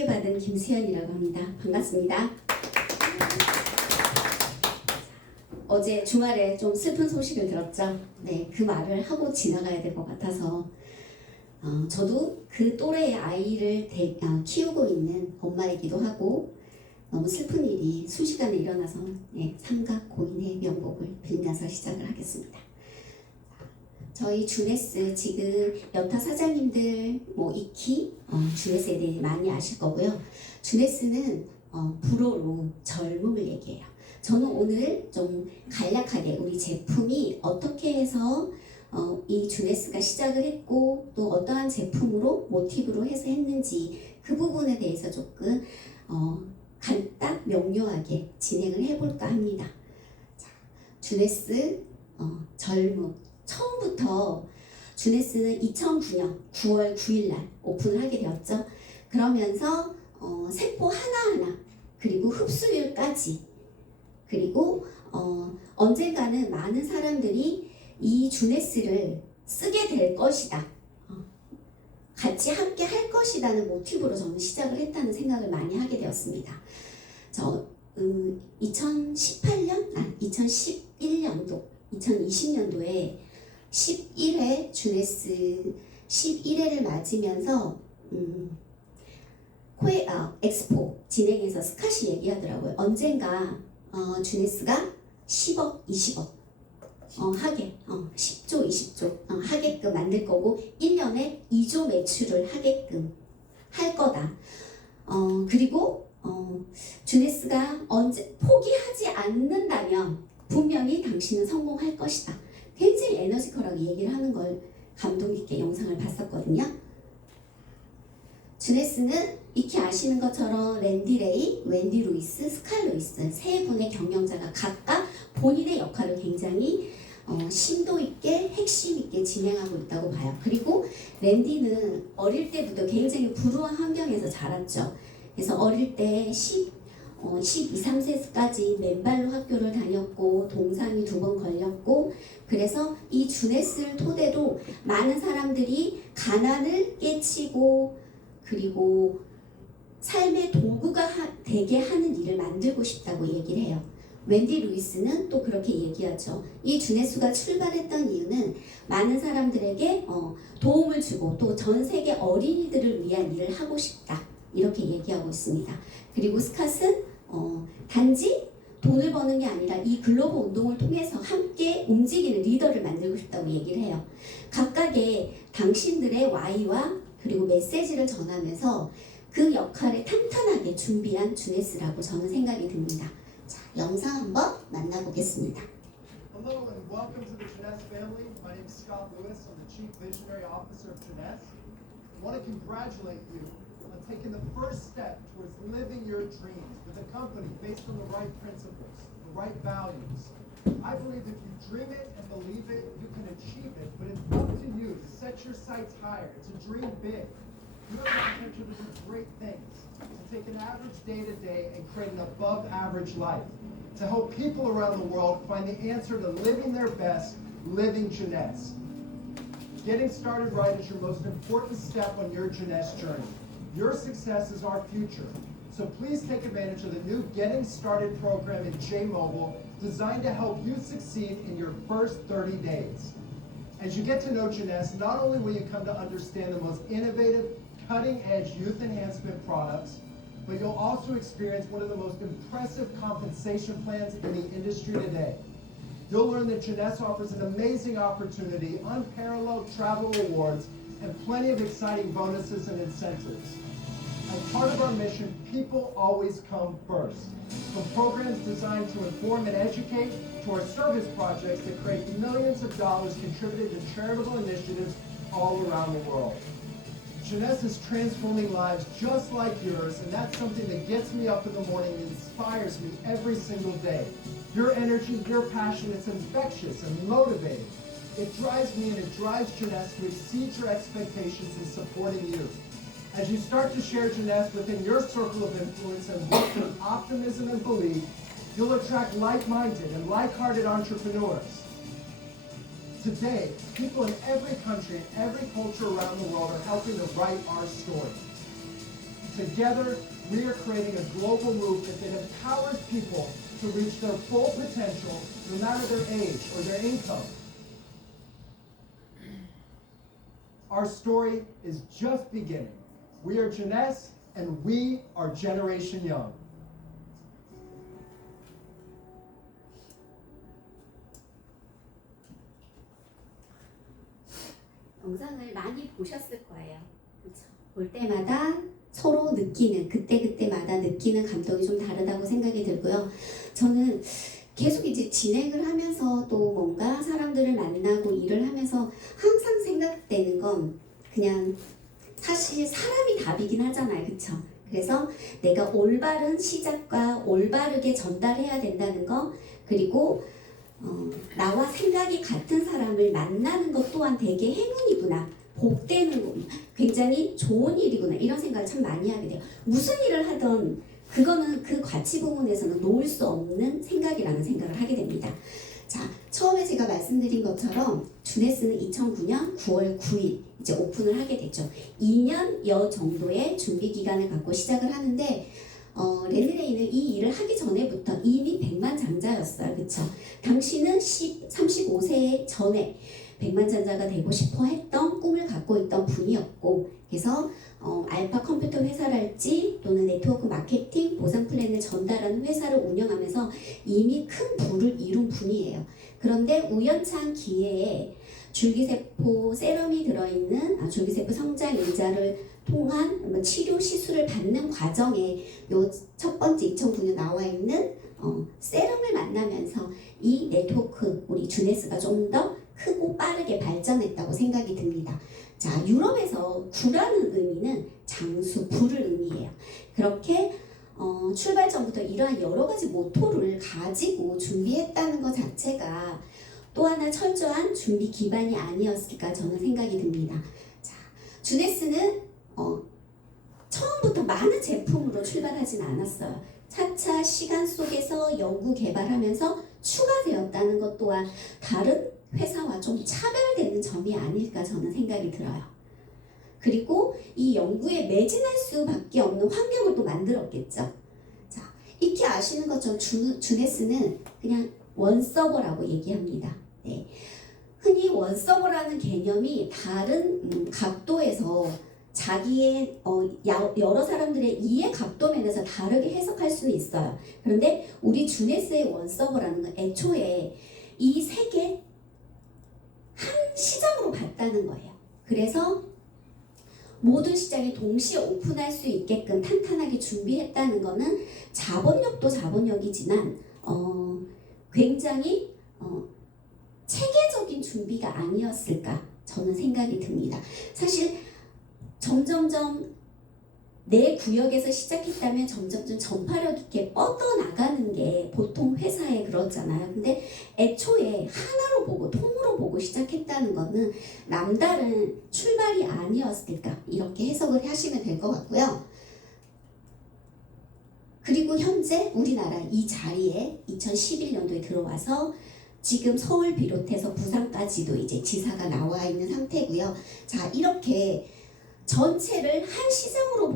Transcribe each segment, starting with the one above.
소개받은 김수현이라고 합니다. 반갑습니다. 어제 주말에 좀 슬픈 소식을 들었죠. 네, 그 말을 하고 지나가야 될 것 같아서 저도 그 또래의 아이를 키우고 있는 엄마이기도 하고 너무 슬픈 일이 순식간에 일어나서 삼각 고인의 명복을 빌면서 시작을 하겠습니다. 저희 주네스 지금 여타 사장님들 익히 주네스에 대해 많이 아실 거고요. 주네스는 불어로 젊음을 얘기해요. 저는 오늘 좀 간략하게 우리 제품이 어떻게 해서 이 주네스가 시작을 했고 또 어떠한 제품으로 모티브로 해서 했는지 그 부분에 대해서 조금 간단 명료하게 진행을 해볼까 합니다. 자, 주네스 젊음 처음부터 주네스는 2009년 9월 9일 날 오픈을 하게 되었죠. 그러면서 세포 하나하나 그리고 흡수율까지 그리고 언젠가는 많은 사람들이 이 주네스를 쓰게 될 것이다. 같이 함께 할 것이라는 모티브로 저는 시작을 했다는 생각을 많이 하게 되었습니다. 2011년도 2020년도에 11회 주네스 11회를 맞으면서 엑스포 진행해서 스카시 얘기하더라고요. 언젠가 주네스가 10억, 20억 하게 10조, 20조 하게끔 만들 거고 1년에 2조 매출을 하게끔 할 거다. 그리고 주네스가 언제 포기하지 않는다면 분명히 당신은 성공할 것이다. 굉장히 에너지컬하게 얘기를 하는 걸 감동 깊게 영상을 봤었거든요. 주네스는 익히 아시는 것처럼 랜디 레이, 웬디 루이스, 스칼 루이스 세 분의 경영자가 각각 본인의 역할을 굉장히 심도 있게 핵심 있게 진행하고 있다고 봐요. 그리고 랜디는 어릴 때부터 굉장히 불우한 환경에서 자랐죠. 그래서 어릴 때 12, 13세까지 맨발로 학교를 다녔고 동상이 2번 걸렸고 그래서 이 주네스를 토대로 많은 사람들이 가난을 깨치고 그리고 삶의 도구가 되게 하는 일을 만들고 싶다고 얘기를 해요. 웬디 루이스는 또 그렇게 얘기하죠. 이 주네스가 출발했던 이유는 많은 사람들에게 도움을 주고 또 전 세계 어린이들을 위한 일을 하고 싶다. 이렇게 얘기하고 있습니다. 그리고 스캇은 단지 돈을 버는 게 아니라 이 글로벌 운동을 통해서 함께 움직이는 리더를 만들고 싶다고 얘기를 해요. 각각의 당신들의 Y와 그리고 메시지를 전하면서 그 역할을 탄탄하게 준비한 주네스라고 저는 생각이 듭니다. 자, 영상 한번 만나보겠습니다. Hello and welcome to the Jeunesse family. My name is Scott Lewis. I'm the Chief Visionary Officer of Jeunesse. I want to congratulate you on taking the first step towards living your dreams with a company based on the right principles, the right values. I believe if you dream it and believe it, you can achieve it, but it's up to you to set your sights higher, to dream big. You have the potential to do great things, to take an average day-to-day and create an above-average life, to help people around the world find the answer to living their best, living Jeunesse. Getting started right is your most important step on your Jeunesse journey. Your success is our future. So please take advantage of the new Getting Started program in J-Mobile designed to help you succeed in your first 30 days. As you get to know Jeunesse, not only will you come to understand the most innovative, cutting-edge youth enhancement products, but you'll also experience one of the most impressive compensation plans in the industry today. You'll learn that Jeunesse offers an amazing opportunity, unparalleled travel rewards, and plenty of exciting bonuses and incentives. As part of our mission, people always come first. From programs designed to inform and educate, to our service projects that create millions of dollars contributed to charitable initiatives all around the world. Jeunesse is transforming lives just like yours, and that's something that gets me up in the morning and inspires me every single day. Your energy, your passion, it's infectious and motivating. It drives me and it drives Jeunesse to exceed your expectations in supporting you. As you start to share Jeunesse within your circle of influence and work with optimism and belief, you'll attract like-minded and like-hearted entrepreneurs. Today, people in every country and every culture around the world are helping to write our story. Together, we are creating a global movement that empowers people to reach their full potential, no matter their age or their income. Our story is just beginning. We are Jeunesse, and we are Generation Young. 영상을 많이 보셨을 거예요. 그렇죠? 볼 때마다 서로 느끼는 그때마다 느끼는 감동이 좀 다르다고 생각이 들고요. 저는 계속 이제 진행을 하면서 또 뭔가 사람들을 만나고 일을 하면서 항상 생각되는 건 그냥 사실 사람이 답이긴 하잖아요. 그렇죠? 그래서 내가 올바른 시작과 올바르게 전달해야 된다는 거, 그리고 나와 생각이 같은 사람을 만나는 것 또한 되게 행운이구나, 복되는 거, 굉장히 좋은 일이구나, 이런 생각을 참 많이 하게 돼요. 무슨 일을 하던 그거는 그 가치 부분에서는 놓을 수 없는 생각이라는 생각을 하게 됩니다. 자, 처음에 제가 말씀드린 것처럼 주네스는 2009년 9월 9일 이제 오픈을 하게 됐죠. 2년여 정도의 준비 기간을 갖고 시작을 하는데 랜드레이는 이 일을 하기 전에부터 이미 백만장자였어요. 그쵸? 당시는 35세 전에 백만장자가 되고 싶어 했던 꿈을 갖고 있던 분이었고, 그래서 알파 컴퓨터 회사랄지 또는 네트워크 마케팅 보상 플랜을 전달하는 회사를 운영하면서 이미 큰 부를 이룬 분이에요. 그런데 우연찮은 기회에 줄기세포 세럼이 들어있는 줄기세포 성장 인자를 통한 치료 시술을 받는 과정에 요 첫 번째 2009년 나와 있는 세럼을 만나면서 이 네트워크 우리 주네스가 좀 더 크고 빠르게 발전했다고 생각이 듭니다. 자, 유럽에서 구라는 의미는 장수, 불을 의미해요. 그렇게 출발 전부터 이러한 여러 가지 모토를 가지고 준비했다는 것 자체가 또 하나 철저한 준비 기반이 아니었을까 저는 생각이 듭니다. 자, 주네스는 처음부터 많은 제품으로 출발하진 않았어요. 차차 시간 속에서 연구 개발하면서 추가되었다는 것 또한 다른 회사와 좀 차별되는 점이 아닐까 저는 생각이 들어요. 그리고 이 연구에 매진할 수밖에 없는 환경을 또 만들었겠죠. 자, 익히 아시는 것처럼 주네스는 그냥 원서버라고 얘기합니다. 네. 흔히 원서버라는 개념이 다른 각도에서 자기의 여러 사람들의 이해 각도 면에서 다르게 해석할 수는 있어요. 그런데 우리 주네스의 원서버라는 건 애초에 이 세계 한 시장으로 봤다는 거예요. 그래서 모든 시장이 동시에 오픈할 수 있게끔 탄탄하게 준비했다는 거는 자본력도 자본력이지만 굉장히 체계적인 준비가 아니었을까 저는 생각이 듭니다. 사실 점점점 내 구역에서 시작했다면 점점점 전파력 있게 뻗어나가는 게 보통 회사에 그렇잖아요. 근데 애초에 하나로 보고 통으로 보고 시작했다는 거는 남다른 출발이 아니었을까, 이렇게 해석을 하시면 될 것 같고요. 그리고 현재 우리나라 이 자리에 2011년도에 들어와서 지금 서울 비롯해서 부산까지도 이제 지사가 나와 있는 상태고요. 자, 이렇게 전체를 한 시장으로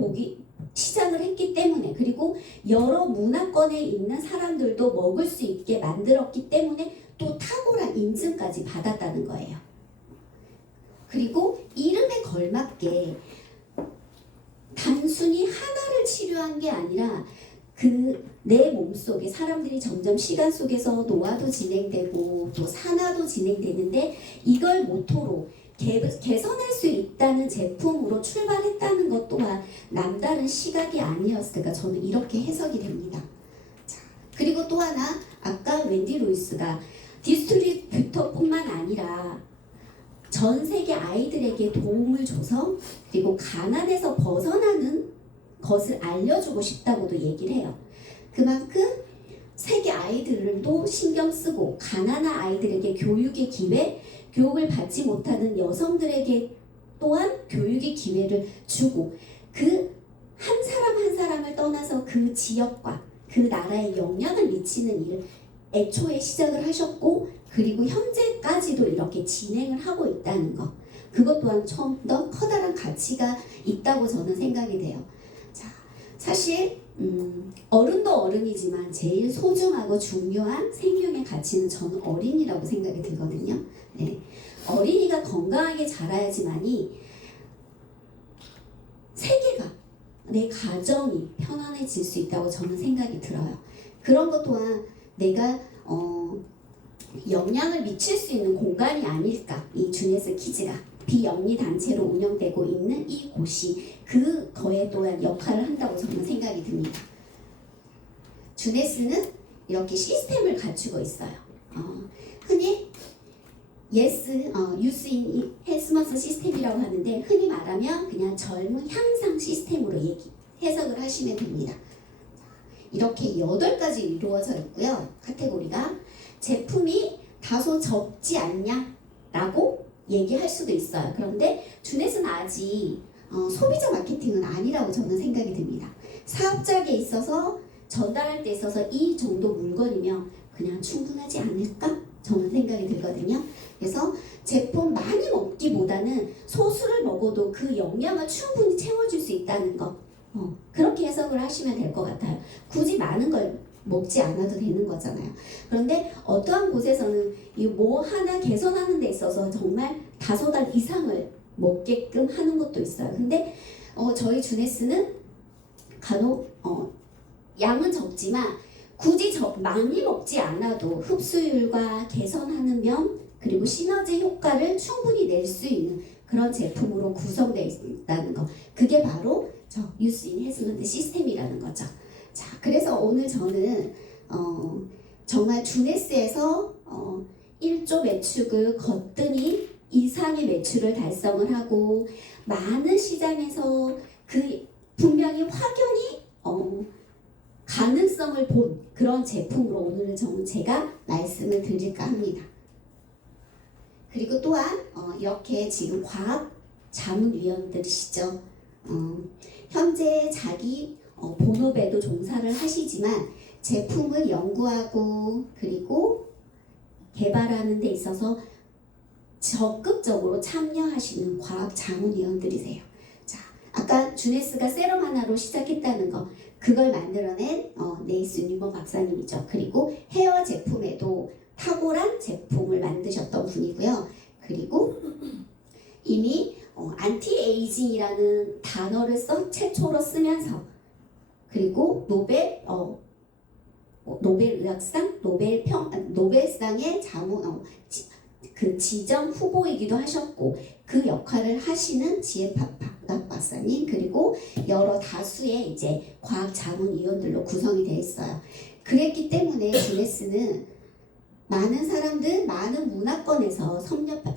시작을 했기 때문에, 그리고 여러 문화권에 있는 사람들도 먹을 수 있게 만들었기 때문에 또 탁월한 인증까지 받았다는 거예요. 그리고 이름에 걸맞게 단순히 하나를 치료한 게 아니라 내 몸속에 사람들이 점점 시간 속에서 노화도 진행되고 또 산화도 진행되는데 이걸 모토로 개선할 수 있다는 제품으로 출발했다는 것 또한 남다른 시각이 아니었을까 저는 이렇게 해석이 됩니다. 자, 그리고 또 하나, 아까 웬디 루이스가 디스트리뷰터뿐만 아니라 전 세계 아이들에게 도움을 줘서 그리고 가난에서 벗어나는 것을 알려주고 싶다고도 얘기를 해요. 그만큼 세계 아이들도 신경 쓰고 가난한 아이들에게 교육의 기회, 교육을 받지 못하는 여성들에게 또한 교육의 기회를 주고 그 한 사람 한 사람을 떠나서 그 지역과 그 나라에 영향을 미치는 일을 애초에 시작을 하셨고, 그리고 현재까지도 이렇게 진행을 하고 있다는 것, 그것 또한 좀 더 커다란 가치가 있다고 저는 생각이 돼요. 자, 사실 어른도 어른이지만 제일 소중하고 중요한 생명의 가치는 저는 어린이라고 생각이 들거든요. 네. 어린이가 건강하게 자라야지만이 세계가 내 가정이 편안해질 수 있다고 저는 생각이 들어요. 그런 것 또한 내가 영향을 미칠 수 있는 공간이 아닐까. 이 주네스 키즈가 비영리 단체로 운영되고 있는 이 곳이 그거에 또한 역할을 한다고 저는 생각이 듭니다. 주네스는 이렇게 시스템을 갖추고 있어요. 흔히 유스 인 헬스먼스 시스템이라고 하는데 흔히 말하면 그냥 젊은 향상 시스템으로 해석을 하시면 됩니다. 이렇게 8가지 이루어져 있고요. 카테고리가 제품이 다소 적지 않냐? 라고 얘기할 수도 있어요. 그런데 주넷은 아직 소비자 마케팅은 아니라고 저는 생각이 듭니다. 사업자에게 있어서 전달할 때 있어서 이 정도 물건이면 그냥 충분하지 않을까? 저는 생각이 들거든요. 그래서 제품 많이 먹기보다는 소수를 먹어도 그 영양을 충분히 채워줄 수 있다는 거. 그렇게 해석을 하시면 될 것 같아요. 굳이 많은 걸 먹지 않아도 되는 거잖아요. 그런데 어떠한 곳에서는 이 뭐 하나 개선하는 데 있어서 정말 5알 이상을 먹게끔 하는 것도 있어요. 근데 저희 주네스는 간혹 양은 적지만 굳이 많이 먹지 않아도 흡수율과 개선하는 면 그리고 시너지 효과를 충분히 낼 수 있는 그런 제품으로 구성되어 있다는 거. 그게 바로 유스 인 헬스먼트 시스템이라는 거죠. 자, 그래서 오늘 저는 정말 주네스에서 1조 매출을 거뜬히 이상의 매출을 달성을 하고 많은 시장에서 그 분명히 확연히 가능성을 본 그런 제품으로 오늘은 제가 말씀을 드릴까 합니다. 그리고 또한 이렇게 지금 과학 자문위원들이시죠. 현재 자기 본업에도 종사를 하시지만 제품을 연구하고 그리고 개발하는 데 있어서 적극적으로 참여하시는 과학 자문위원들이세요. 자, 아까 주네스가 세럼 하나로 시작했다는 거 그걸 만들어낸 네이스 유니버 박사님이죠. 그리고 헤어 제품에도 탁월한 제품을 만드셨던 분이고요. 그리고 이미 안티에이징이라는 단어를 최초로 쓰면서 그리고 노벨 의학상, 노벨상의 지정 후보이기도 하셨고 그 역할을 하시는 지엠파파 박사님 그리고 여러 다수의 이제 과학 자문위원들로 구성이 되어 있어요. 그랬기 때문에 주네스는 많은 사람들, 많은 문화권에서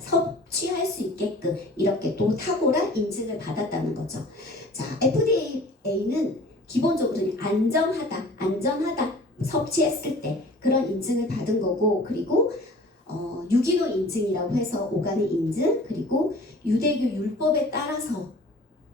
섭취할 수 있게끔 이렇게 또 탁월한 인증을 받았다는 거죠. 자, FDA는 기본적으로 안전하다 섭취했을 때 그런 인증을 받은 거고 그리고 유기농 인증이라고 해서 오가닉 인증 그리고 유대교 율법에 따라서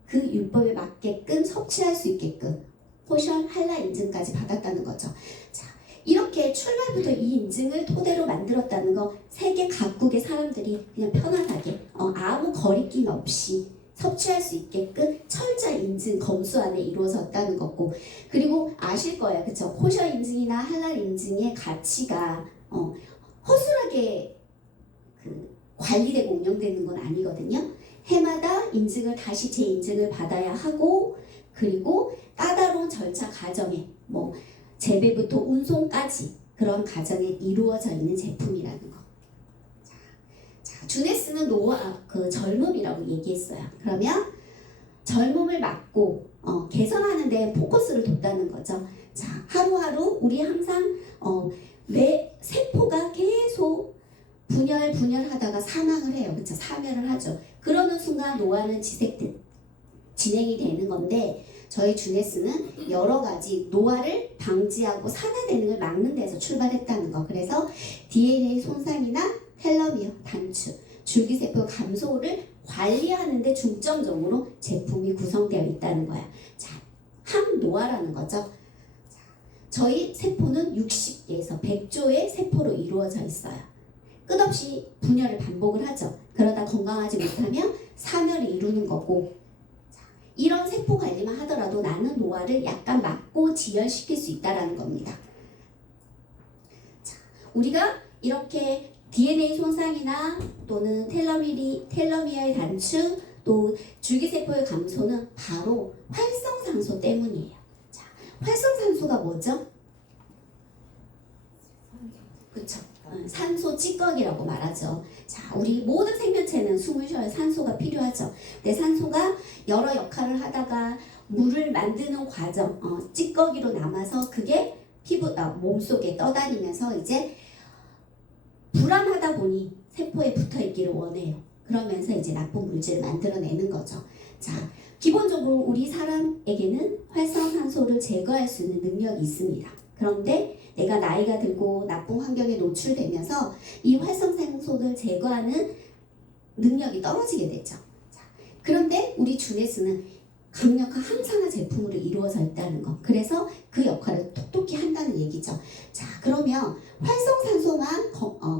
그 율법에 맞게끔 섭취할 수 있게끔 코션 할라 인증까지 받았다는 거죠. 자, 이렇게 출발부터 이 인증을 토대로 만들었다는 거 세계 각국의 사람들이 그냥 편안하게 아무 거리낌 없이 섭취할 수 있게끔 철저한 인증 검수 안에 이루어졌다는 거고 그리고 아실 거예요. 그쵸? 코셔 인증이나 할랄 인증의 가치가 허술하게 관리되고 운영되는 건 아니거든요. 해마다 인증을 다시 재인증을 받아야 하고 그리고 까다로운 절차 과정에 재배부터 운송까지 그런 과정에 이루어져 있는 제품이라는 거. 자, 주네스는 젊음이라고 얘기했어요. 그러면 젊음을 막고 개선하는 데 포커스를 뒀다는 거죠. 자, 하루하루 우리 항상 매 세포가 계속 분열하다가 사망을 해요. 그렇죠? 사멸을 하죠. 그러는 순간 노화는 진행이 되는 건데 저희 주네스는 여러 가지 노화를 방지하고 산화되는 걸 막는 데서 출발했다는 거. 그래서 DNA 손상이나 텔러미어 단축, 줄기세포 감소를 관리하는 데 중점적으로 제품이 구성되어 있다는 거야. 자, 항노화라는 거죠. 자, 저희 세포는 60개에서 100조의 세포로 이루어져 있어요. 끝없이 분열을 반복을 하죠. 그러다 건강하지 못하면 사멸을 이루는 거고 이런 세포 관리만 하더라도 나는 노화를 약간 막고 지연시킬 수 있다라는 겁니다. 자, 우리가 이렇게 DNA 손상이나 또는 텔로미어의 단축, 또 줄기세포의 감소는 바로 활성산소 때문이에요. 자, 활성산소가 뭐죠? 그쵸? 산소 찌꺼기라고 말하죠. 자, 우리 모든 생명체는 숨을 쉬어야 산소가 필요하죠. 근데 산소가 여러 역할을 하다가 물을 만드는 과정, 찌꺼기로 남아서 그게 몸속에 떠다니면서 이제 불안하다 보니 세포에 붙어 있기를 원해요. 그러면서 이제 나쁜 물질을 만들어내는 거죠. 자, 기본적으로 우리 사람에게는 활성산소를 제거할 수 있는 능력이 있습니다. 그런데 내가 나이가 들고 나쁜 환경에 노출되면서 이 활성산소를 제거하는 능력이 떨어지게 되죠. 자, 그런데 우리 주네스는 강력한 항산화 제품으로 이루어져 있다는 거. 그래서 그 역할을 톡톡히 한다는 얘기죠. 자, 그러면 활성산소만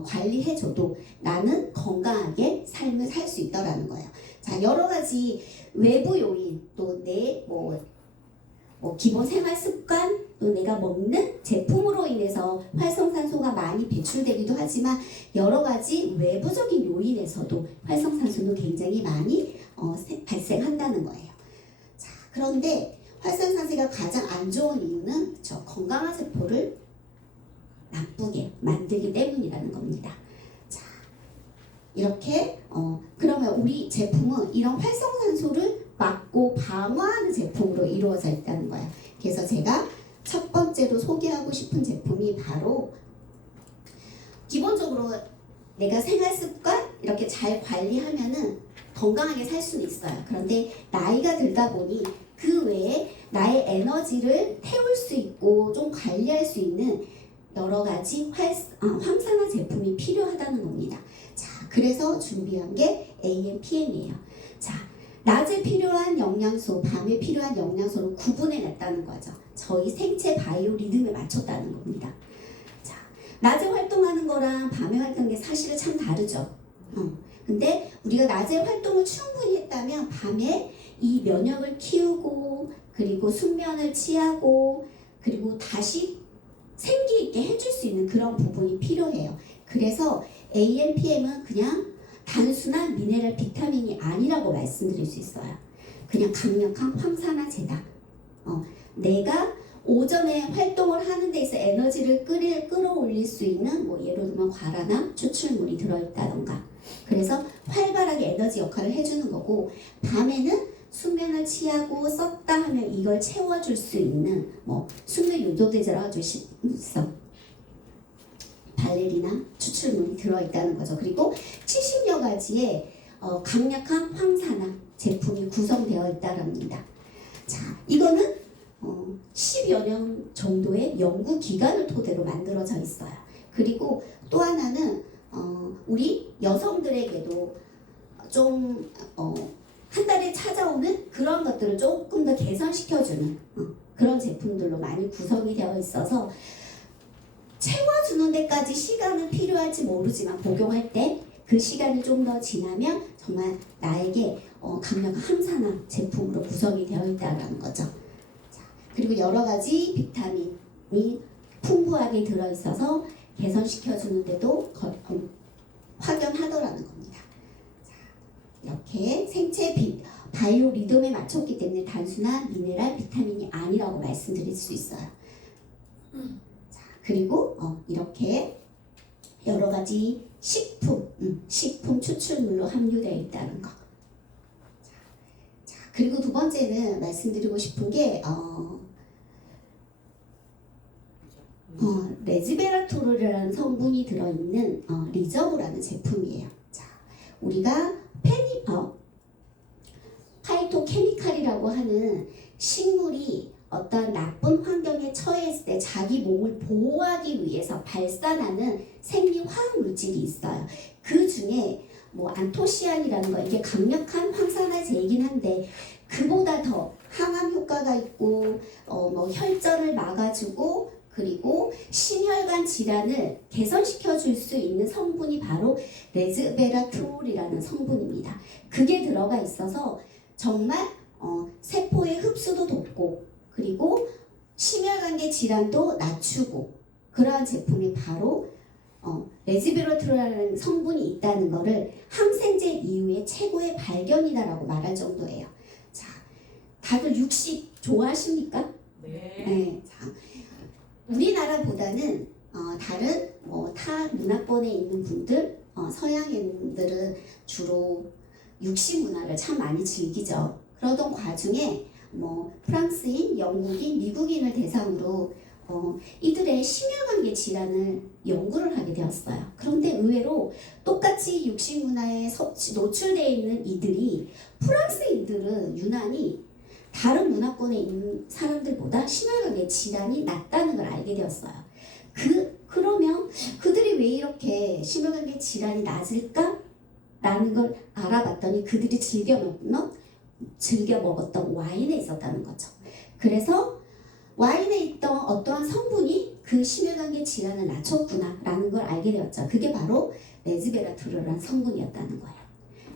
관리해줘도 나는 건강하게 삶을 살 수 있다라는 거예요. 자, 여러 가지 외부 요인, 또 내 기본 생활 습관, 또 내가 먹는 제품으로 인해서 활성산소가 많이 배출되기도 하지만 여러 가지 외부적인 요인에서도 활성산소는 굉장히 많이 발생한다는 거예요. 자, 그런데 활성산소가 가장 안 좋은 이유는 건강한 세포를 나쁘게 만들기 때문이라는 겁니다. 자, 이렇게 그러면 우리 제품은 이런 활성산소를 막고 방어하는 제품으로 이루어져 있다는 거예요. 그래서 제가 첫 번째로 소개하고 싶은 제품이 바로 기본적으로 내가 생활 습관 이렇게 잘 관리하면은 건강하게 살 수는 있어요. 그런데 나이가 들다 보니 그 외에 나의 에너지를 태울 수 있고 좀 관리할 수 있는 여러 가지 황산화 제품이 필요하다는 겁니다. 자, 그래서 준비한 게 AMPM이에요. 자, 낮에 필요한 영양소, 밤에 필요한 영양소를 구분해냈다는 거죠. 저희 생체 바이오 리듬에 맞췄다는 겁니다. 자, 낮에 활동하는 거랑 밤에 활동하는 게 사실은 참 다르죠. 근데 우리가 낮에 활동을 충분히 했다면 밤에 이 면역을 키우고 그리고 숙면을 취하고 그리고 다시 생기 있게 해줄 수 있는 그런 부분이 필요해요. 그래서 AMPM은 그냥 단순한 미네랄 비타민이 아니라고 말씀드릴 수 있어요. 그냥 강력한 황산화제다. 내가 오전에 활동을 하는 데 있어 에너지를 끌어올릴 수 있는 예를 들면 과라나 추출물이 들어있다던가 그래서 활발하게 에너지 역할을 해주는 거고 밤에는 숙면을 취하고 썼다 하면 이걸 채워줄 수 있는 숙면 유도제라고 할 수 있어. 발레리나 추출물이 들어있다는 거죠. 그리고 70여 가지의 강력한 황산화 제품이 구성되어 있다랍니다. 자, 이거는 10여 년 정도의 연구 기간을 토대로 만들어져 있어요. 그리고 또 하나는 우리 여성들에게도 좀 한 달에 찾아오는 그런 것들을 조금 더 개선시켜주는 그런 제품들로 많이 구성이 되어 있어서 채워주는 데까지 시간은 필요할지 모르지만 복용할 때 그 시간이 좀 더 지나면 정말 나에게 강력한 항산화 제품으로 구성이 되어 있다는 거죠. 자, 그리고 여러 가지 비타민이 풍부하게 들어있어서 개선시켜주는데도 확연하더라는 겁니다. 자, 이렇게 생체 바이오 리듬에 맞췄기 때문에 단순한 미네랄 비타민이 아니라고 말씀드릴 수 있어요. 자, 그리고 이렇게 여러 가지 식품 추출물로 함유되어 있다는 거. 자, 그리고 두 번째는 말씀드리고 싶은 게 레즈베라토르라는 성분이 들어있는 리저브라는 제품이에요. 자, 우리가 파이토케미칼이라고 하는 식물이 어떤 나쁜 환경에 처했을 때 자기 몸을 보호하기 위해서 발산하는 생리화학 물질이 있어요. 그 중에 안토시안이라는 거 이게 강력한 황산화제이긴 한데 그보다 더 항암 효과가 있고 혈전을 막아주고 그리고 심혈관 질환을 개선시켜 줄 수 있는 성분이 바로 레즈베라톨이라는 성분입니다. 그게 들어가 있어서 정말 세포의 흡수도 돕고 그리고 심혈관계 질환도 낮추고 그러한 제품이 바로 레즈베라트롤이라는 성분이 있다는 것을 항생제 이후에 최고의 발견이다라고 말할 정도예요. 자, 다들 육식 좋아하십니까? 네. 자, 우리나라보다는 다른 타 문화권에 있는 분들, 서양인들은 주로 육식 문화를 참 많이 즐기죠. 그러던 과중에 프랑스인, 영국인, 미국인을 대상으로 이들의 심혈관계 질환을 연구를 하게 되었어요. 그런데 의외로 똑같이 육식 문화에 노출되어 있는 이들이 프랑스인들은 유난히 다른 문화권에 있는 사람들보다 심혈관계 질환이 낮다는 걸 알게 되었어요. 그러면 그들이 왜 이렇게 심혈관계 질환이 낮을까? 라는 걸 알아봤더니 그들이 즐겨 먹었던 와인에 있었다는 거죠. 그래서 와인에 있던 어떠한 성분이 그 심혈관계 질환을 낮췄구나 라는 걸 알게 되었죠. 그게 바로 레즈베라토르라는 성분이었다는 거예요.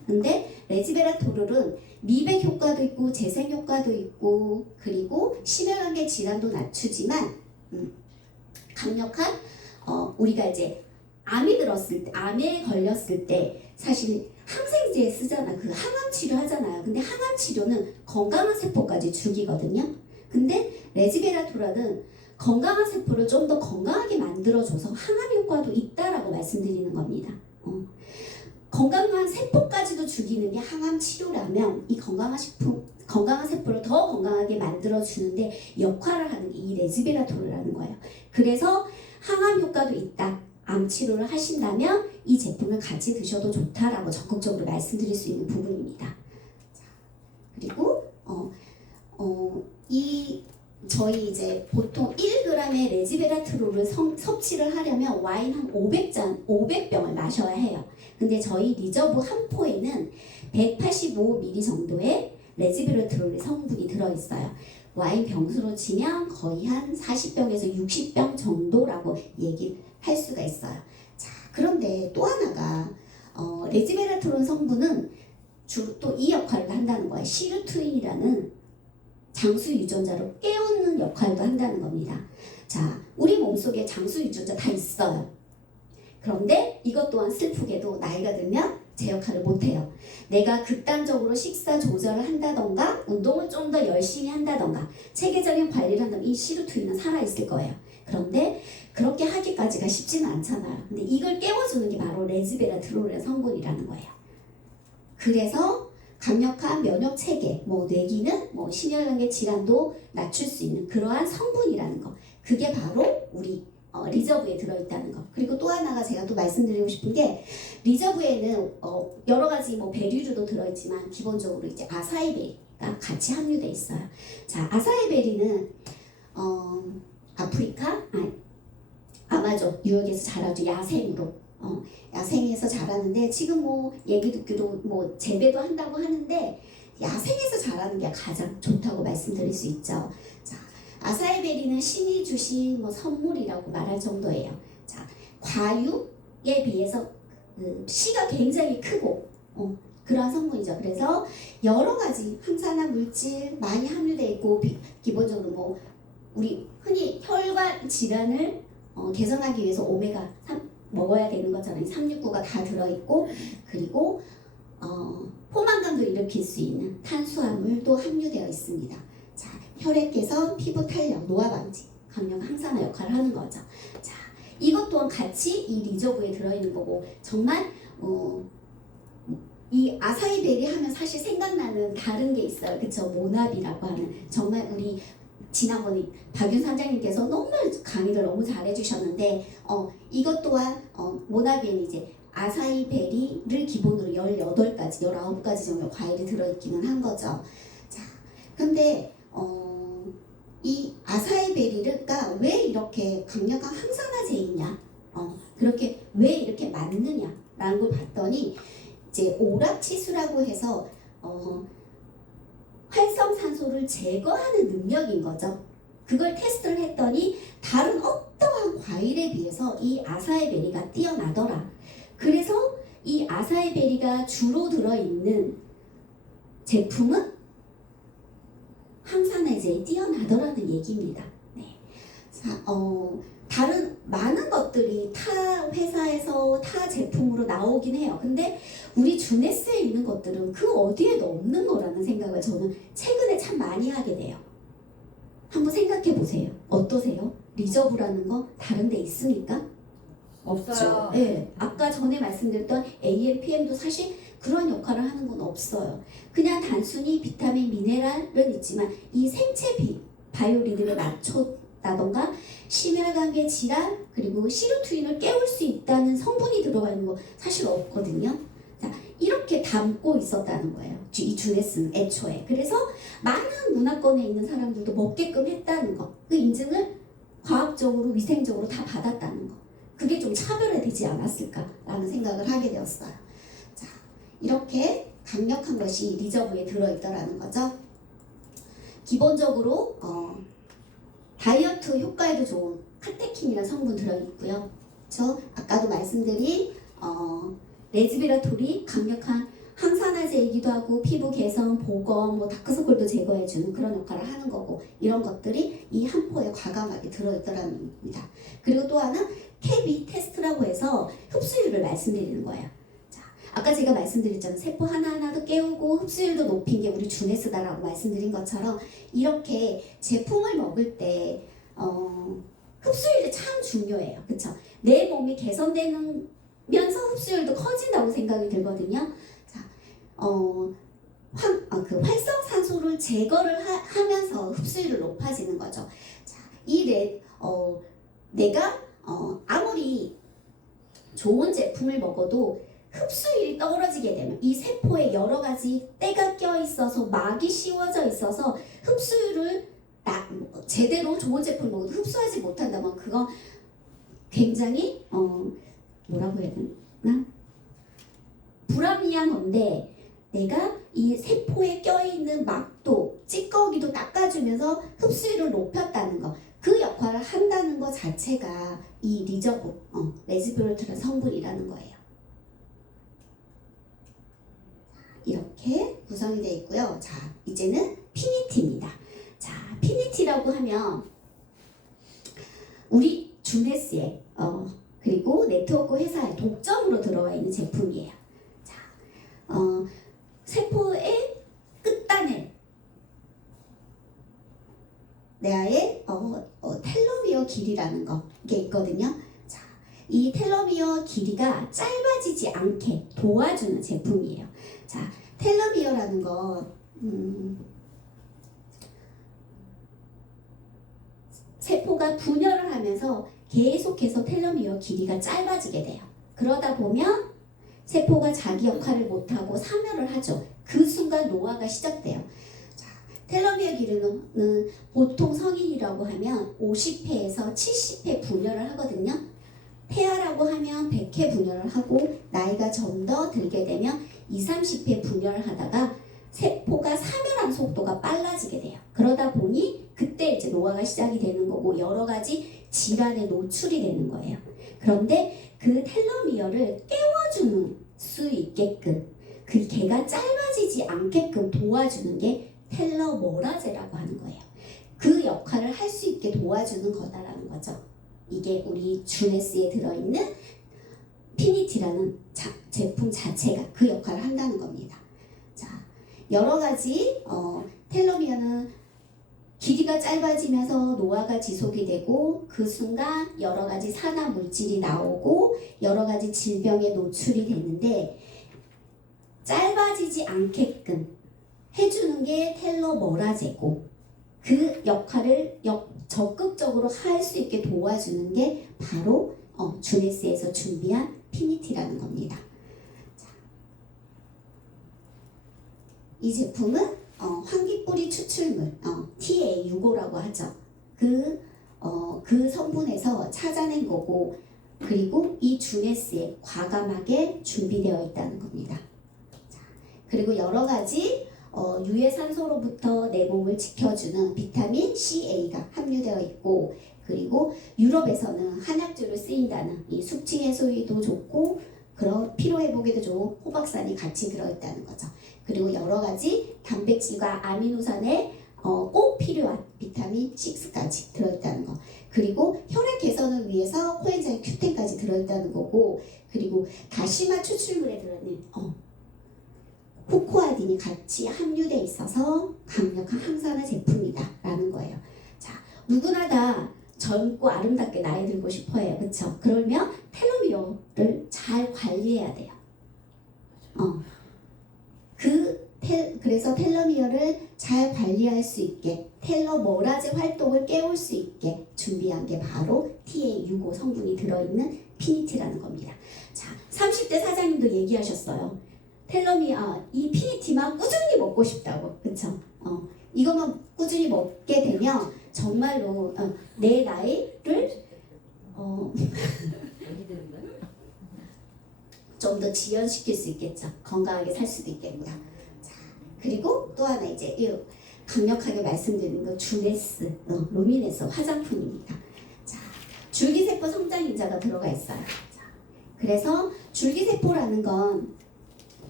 근데 레즈베라토르는 미백 효과도 있고 재생 효과도 있고 그리고 심혈관계 질환도 낮추지만 강력한 우리가 이제 암에 걸렸을 때 사실 항생제 쓰잖아. 그 항암 치료 하잖아요. 근데 항암 치료는 건강한 세포까지 죽이거든요. 근데 레즈베라토르는 건강한 세포를 좀 더 건강하게 만들어줘서 항암 효과도 있다라고 말씀드리는 겁니다. 건강한 세포까지도 죽이는 게 항암 치료라면 이 건강한 세포를 더 건강하게 만들어주는데 역할을 하는 게 이 레즈베라토르라는 거예요. 그래서 항암 효과도 있다. 암 치료를 하신다면 이 제품을 같이 드셔도 좋다라고 적극적으로 말씀드릴 수 있는 부분입니다. 자, 그리고 저희 이제 보통 1g의 레즈베라트롤을 섭취를 하려면 와인 한 500병을 마셔야 해요. 근데 저희 리저브 한 포에는 185ml 정도의 레즈베라트롤의 성분이 들어있어요. 와인 병수로 치면 거의 한 40병에서 60병 정도라고 얘기할 수가 있어요. 자, 그런데 또 하나가 레즈베라트롤 성분은 주로 또 이 역할을 한다는 거예요. 시르투인이라는 장수 유전자로 깨우는 역할도 한다는 겁니다. 자, 우리 몸속에 장수 유전자 다 있어요. 그런데 이것 또한 슬프게도 나이가 들면 제 역할을 못해요. 내가 극단적으로 식사 조절을 한다던가 운동을 좀 더 열심히 한다던가 체계적인 관리를 한다면 이 시르투인은 살아있을 거예요. 그런데 그렇게 하기까지가 쉽지는 않잖아요. 근데 이걸 깨워주는 게 바로 레즈베라트롤의 성분이라는 거예요. 그래서 강력한 면역 체계, 뇌기능, 심혈관계 질환도 낮출 수 있는 그러한 성분이라는 거. 그게 바로 우리 리저브에 들어있다는 거. 그리고 또 하나가 제가 또 말씀드리고 싶은 게 리저브에는 여러 가지 베리류도 들어있지만 기본적으로 이제 아사이베리가 같이 함유돼 있어요. 자, 아사이베리는 아프리카, 아마존 유역에서 자라죠. 야생으로. 야생에서 자라는데 지금 얘기 듣기로 재배도 한다고 하는데 야생에서 자라는 게 가장 좋다고 말씀드릴 수 있죠. 자, 아사이베리는 신이 주신 선물이라고 말할 정도예요. 자, 과육에 비해서 씨가 굉장히 크고 그러한 성분이죠. 그래서 여러 가지 항산화 물질 많이 함유되어 있고 기본적으로 우리 흔히 혈관 질환을 개선하기 위해서 오메가 3 먹어야 되는 것처럼 369가 다 들어있고 그리고 포만감도 일으킬 수 있는 탄수화물도 함유되어 있습니다. 자, 혈액 개선, 피부 탄력, 노화 방지, 강력 항산화 역할을 하는 거죠. 자, 이것 또한 같이 이 리저브에 들어있는 거고 정말 이 아사이베리 하면 사실 생각나는 다른 게 있어요. 그쵸? 모나비라고 하는 정말 우리 지난번에 박윤 사장님께서 너무 강의를 너무 잘해주셨는데 이것 또한 모나비에는 이제 아사이베리를 기본으로 18가지, 19가지 정도 과일이 들어있기는 한 거죠. 자, 근데 이 아사이베리가 왜 이렇게 강력한 항산화제이냐, 그렇게 왜 이렇게 많느냐라는 걸 봤더니 이제 오락치수라고 해서 활성산소를 제거하는 능력인 거죠. 그걸 테스트를 했더니 다른 어떠한 과일에 비해서 이 아사이베리가 뛰어나더라. 그래서 이 아사이베리가 주로 들어있는 제품은 항산화제에 뛰어나더라는 얘기입니다. 네. 자, 다른 많은 것들이 타 회사에서 타 제품으로 나오긴 해요. 근데 우리 주네스에 있는 것들은 그 어디에도 없는 거라는 생각을 저는 최근에 참 많이 하게 돼요. 한번 생각해 보세요. 어떠세요? 리저브라는 거 다른 데 있습니까? 없죠. 네. 아까 전에 말씀드렸던 AMPM도 사실 그런 역할을 하는 건 없어요. 그냥 단순히 비타민, 미네랄은 있지만 이 생체 바이오리듬에 맞췄다던가 심혈관계 질환 그리고 시루투인을 깨울 수 있다는 성분이 들어가 있는 거 사실 없거든요. 자, 이렇게 담고 있었다는 거예요. 이 주네스는 애초에. 그래서 많은 문화권에 있는 사람들도 먹게끔 했다는 거. 그 인증을 과학적으로 위생적으로 다 받았다는 거. 그게 좀 차별화되지 않았을까라는 생각을 하게 되었어요. 자, 이렇게 강력한 것이 리저브에 들어있더라는 거죠. 기본적으로 다이어트 효과에도 좋은 카테킨이라는 성분 들어있고요. 저 아까도 말씀드린 레즈베라톨이 강력한 항산화제이기도 하고 피부 개선, 보건, 다크서클도 제거해주는 그런 역할을 하는 거고 이런 것들이 이 한 포에 과감하게 들어있더라는 겁니다. 그리고 또 하나 KB 테스트라고 해서 흡수율을 말씀드리는 거예요. 자, 아까 제가 말씀드렸잖아요. 세포 하나하나도 깨우고 흡수율도 높인 게 우리 주네스다라고 말씀드린 것처럼 이렇게 제품을 먹을 때 흡수율이 참 중요해요. 그쵸? 내 몸이 개선되면서 흡수율도 커진다고 생각이 들거든요. 자, 그 활성산소를 제거를 하면서 흡수율이 높아지는 거죠. 자, 내가 아무리 좋은 제품을 먹어도 흡수율이 떨어지게 되면 이 세포에 여러 가지 때가 껴 있어서 막이 씌워져 있어서 흡수율을 제대로 좋은 제품을 먹어도 흡수하지 못한다면 그건 굉장히 뭐라고 해야 되나? 불합리한 건데 내가 이 세포에 껴있는 막도 찌꺼기도 닦아주면서 흡수율을 높였다는 거 그 역할을 한다는 것 자체가 이 리저브 레즈베라톨 성분이라는 거예요. 이렇게 구성이 되어 있고요. 자, 이제는 피니티입니다. 자, 피니티라고 하면 우리 주네스에 그리고 네트워크 회사에 독점으로 들어와 있는 제품이에요. 자, 세포의 끝단에 내아의 텔로미어 길이라는 게 있거든요. 자, 이 텔로미어 길이가 짧아지지 않게 도와주는 제품이에요. 자, 텔로미어라는 거 세포가 분열을 하면서 계속해서 텔로미어 길이가 짧아지게 돼요. 그러다 보면 세포가 자기 역할을 못하고 사멸을 하죠. 그 순간 노화가 시작돼요. 텔로미어 길이는 보통 성인이라고 하면 50회에서 70회 분열을 하거든요. 폐하라고 하면 100회 분열을 하고 나이가 좀 더 들게 되면 20, 30회 분열을 하다가 세포가 사멸한 속도가 빨라지게 돼요. 그러다 보니 그때 이제 노화가 시작이 되는 거고 여러 가지 질환에 노출이 되는 거예요. 그런데 그 텔로미어를 깨워주는 수 있게끔 그 개가 짧아지지 않게끔 도와주는 게 텔로모라제라고 하는 거예요. 그 역할을 할 수 있게 도와주는 거다라는 거죠. 이게 우리 주네스에 들어있는 피니티라는 제품 자체가 그 역할을 한다는 겁니다. 자, 여러 가지 텔로미어는 길이가 짧아지면서 노화가 지속이 되고 그 순간 여러 가지 산화 물질이 나오고 여러 가지 질병에 노출이 되는데 짧아지지 않게끔 해주는 게 텔로모라제고 그 역할을 적극적으로 할 수 있게 도와주는 게 바로 주네스에서 준비한 피니티라는 겁니다. 자, 이 제품은 환기뿌리 추출물 TA6호라고 하죠. 그 성분에서 찾아낸 거고 그리고 이 주네스에 과감하게 준비되어 있다는 겁니다. 자, 그리고 여러 가지 유해산소로부터 내 몸을 지켜주는 비타민 CA가 함유되어 있고 그리고 유럽에서는 한약재로 쓰인다는 이 숙취 해소에도 좋고 그런 피로 회복에도 좋은 호박산이 같이 들어있다는 거죠. 그리고 여러 가지 단백질과 아미노산의 꼭 필요한 비타민 6까지 들어있다는 거. 그리고 혈액 개선을 위해서 코엔자임 Q10까지 들어있다는 거고, 그리고 다시마 추출물에 들어있는 코코아딘이 같이 함유돼 있어서 강력한 항산화 제품이다라는 거예요. 자, 누구나 다 젊고 아름답게 나이 들고 싶어해요, 그렇죠? 그러면 텔로미어를 잘 관리해야 돼요. 그래서 텔로미어를 잘 관리할 수 있게 텔로머라제 활동을 깨울 수 있게 준비한 게 바로 TA65 성분이 들어있는 피니티라는 겁니다. 자, 30대 사장님도 얘기하셨어요. 이 피니티만 꾸준히 먹고 싶다고, 그렇죠? 이것만 꾸준히 먹게 되면 정말로 내 나이를 좀 더 지연시킬 수 있겠죠. 건강하게 살 수도 있겠고요. 자, 그리고 또 하나 이제 강력하게 말씀드리는 거 주네스, 루미네스 화장품입니다. 자, 줄기세포 성장인자가 들어가 있어요. 자, 그래서 줄기세포라는 건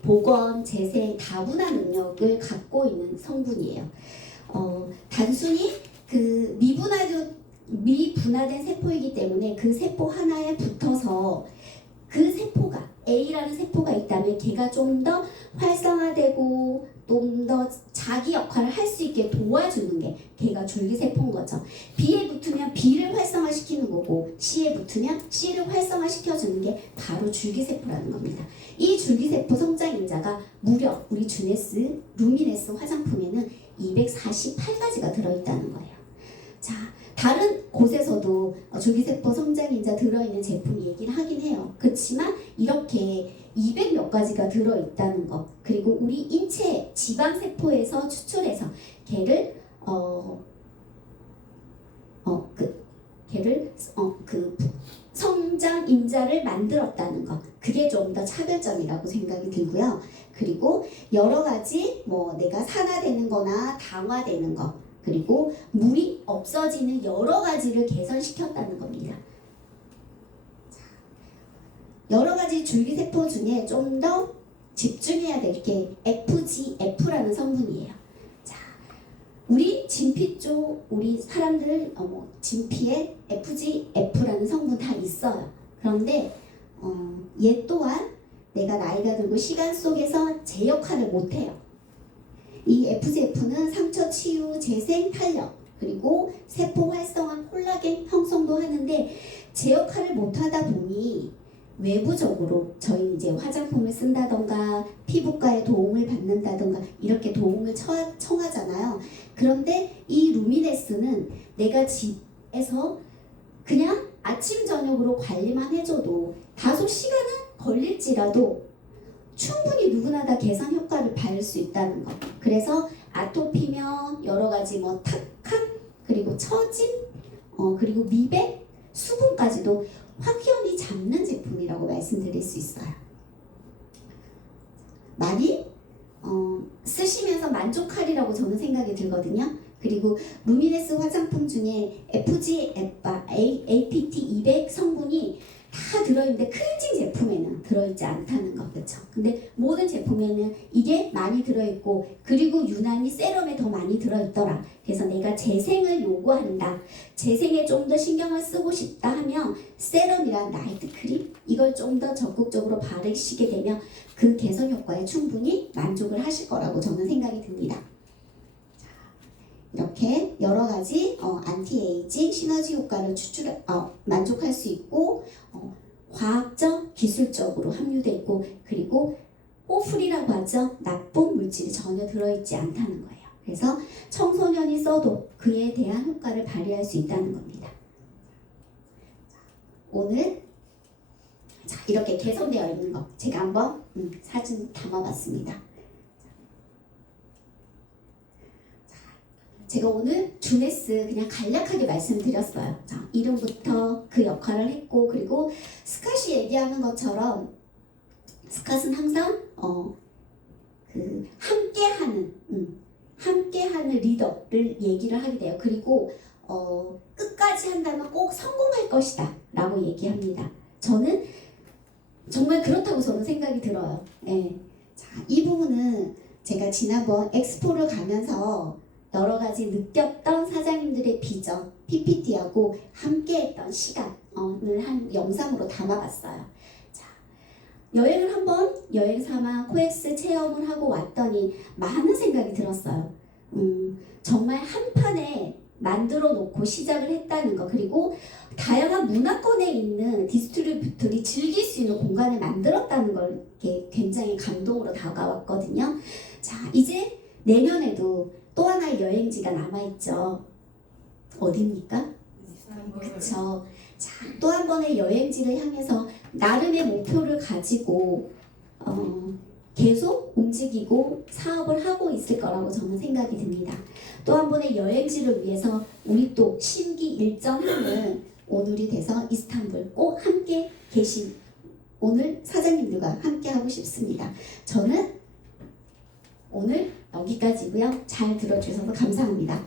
복원, 재생, 다분화 능력을 갖고 있는 성분이에요. 단순히 그 미분화된 세포이기 때문에 그 세포 하나에 붙어서 그 세포가 A라는 세포가 있다면 걔가 좀 더 활성화되고 좀 더 자기 역할을 할 수 있게 도와주는 게 걔가 줄기세포인 거죠. B에 붙으면 B를 활성화시키는 거고 C에 붙으면 C를 활성화시켜주는 게 바로 줄기세포라는 겁니다. 이 줄기세포 성장인자가 무려 우리 주네스, 루미네스 화장품에는 248가지가 들어있다는 거예요. 자, 다른 곳에서도 줄기세포 성장인자 들어있는 제품 얘기를 하긴 해요. 그렇지만 이렇게 200몇 가지가 들어있다는 거, 그리고 우리 인체 지방세포에서 추출해서 걔를 성장인자를 만들었다는 거, 그게 좀 더 차별점이라고 생각이 들고요. 그리고 여러 가지 내가 산화되는 거나 당화되는 거, 그리고 물이 없어지는 여러 가지를 개선시켰다는 겁니다. 여러 가지 줄기세포 중에 좀 더 집중해야 될 게 FGF라는 성분이에요. 자, 우리 진피 쪽 우리 사람들 진피에 FGF라는 성분 다 있어요. 그런데 얘 또한 내가 나이가 들고 시간 속에서 제 역할을 못해요. 이 FGF는 상처 치유, 재생, 탄력, 그리고 세포 활성화, 콜라겐 형성도 하는데 제 역할을 못하다 보니 외부적으로 저희 이제 화장품을 쓴다던가 피부과의 도움을 받는다던가 이렇게 도움을 청하잖아요. 그런데 이 루미네스는 내가 집에서 그냥 아침 저녁으로 관리만 해줘도 다소 시간은 걸릴지라도 충분히 누구나 다 개선 효과를 받을 수 있다는 거. 그래서 아토피면 여러 가지 탁함, 그리고 처짐, 그리고 미백, 수분까지도 확연히 잡는 제품이라고 말씀드릴 수 있어요. 많이 쓰시면서 만족하리라고 저는 생각이 들거든요. 그리고 루미네스 화장품 중에 APT 200 성분이 다 들어있는데 클렌징 제품에는 들어있지 않다는 거, 그렇죠? 근데 모든 제품에는 이게 많이 들어있고, 그리고 유난히 세럼에 더 많이 들어있더라. 그래서 내가 재생을 요구한다, 재생에 좀 더 신경을 쓰고 싶다 하면 세럼이랑 나이트 크림 이걸 좀 더 적극적으로 바르시게 되면 그 개선 효과에 충분히 만족을 하실 거라고 저는 생각이 듭니다. 이렇게 여러 가지 안티에이징 시너지 효과를 만족할 수 있고, 과학적, 기술적으로 함유되어 있고, 그리고 오프리라고 하죠. 나쁜 물질이 전혀 들어있지 않다는 거예요. 그래서 청소년이 써도 그에 대한 효과를 발휘할 수 있다는 겁니다. 오늘 이렇게 개선되어 있는 거 제가 한번 사진 담아봤습니다. 제가 오늘 주네스 그냥 간략하게 말씀드렸어요. 자, 이름부터 그 역할을 했고, 그리고 스캇이 얘기하는 것처럼 스캇은 항상 그 함께하는 리더를 얘기를 하게 돼요. 그리고 끝까지 한다면 꼭 성공할 것이다 라고 얘기합니다. 저는 정말 그렇다고 저는 생각이 들어요. 네. 자, 이 부분은 제가 지난번 엑스포를 가면서 여러 가지 느꼈던 사장님들의 비전, PPT하고 함께했던 시간을 한 영상으로 담아봤어요. 자, 여행을 한번 여행 삼아 코엑스 체험을 하고 왔더니 많은 생각이 들었어요. 정말 한 판에 만들어 놓고 시작을 했다는 거, 그리고 다양한 문화권에 있는 디스트리뷰터들이 즐길 수 있는 공간을 만들었다는 걸 이렇게 굉장히 감동으로 다가왔거든요. 자, 이제 내년에도 또 하나의 여행지가 남아있죠. 어디입니까? 그쵸. 자, 또 한 번의 여행지를 향해서 나름의 목표를 가지고 계속 움직이고 사업을 하고 있을 거라고 저는 생각이 듭니다. 또 한 번의 여행지를 위해서 우리 또 심기일전하는 오늘이 돼서 이스탄불 꼭 함께 계신 오늘 사장님들과 함께 하고 싶습니다. 저는 오늘 여기까지고요. 잘 들어주셔서 감사합니다.